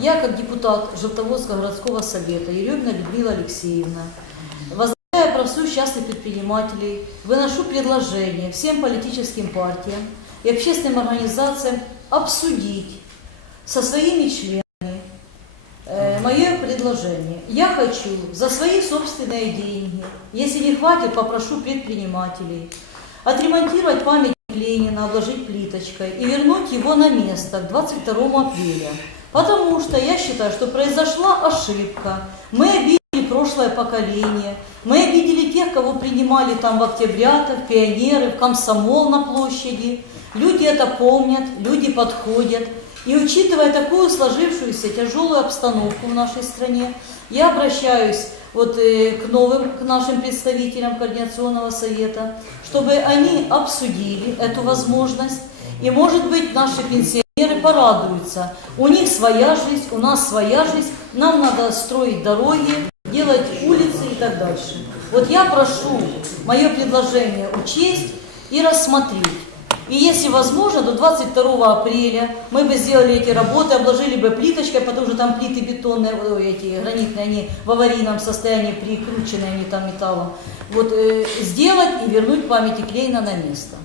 депутат Желтоводского городского совета Еремина Людмила Алексеевна, возглавляя профсоюз частных предпринимателей, выношу предложение всем политическим партиям и общественным организациям обсудить со своими членами э, мое предложение. Я хочу за свои собственные деньги, если не хватит, попрошу предпринимателей, отремонтировать памятник Ленина, обложить плиточкой и вернуть его на место к 22 апреля. Потому что я считаю, что произошла ошибка. Мы обидели прошлое поколение, мы обидели тех, кого принимали там в октябрятах, пионеры, в комсомол на площади. Люди это помнят, люди подходят. И учитывая такую сложившуюся тяжелую обстановку в нашей стране, я обращаюсь вот э, к новым, к нашим представителям Координационного совета, чтобы они обсудили эту возможность. И, может быть, наши пенсионеры порадуются. У них своя жизнь, у нас своя жизнь. Нам надо строить дороги, делать улицы и так дальше. Вот я прошу мое предложение учесть и рассмотреть. И если возможно, до 22 апреля мы бы сделали эти работы, обложили бы плиточкой, потому что там плиты бетонные, эти гранитные, они в аварийном состоянии, прикрученные они там металлом. Вот э, сделать и вернуть памятник Ленина на место.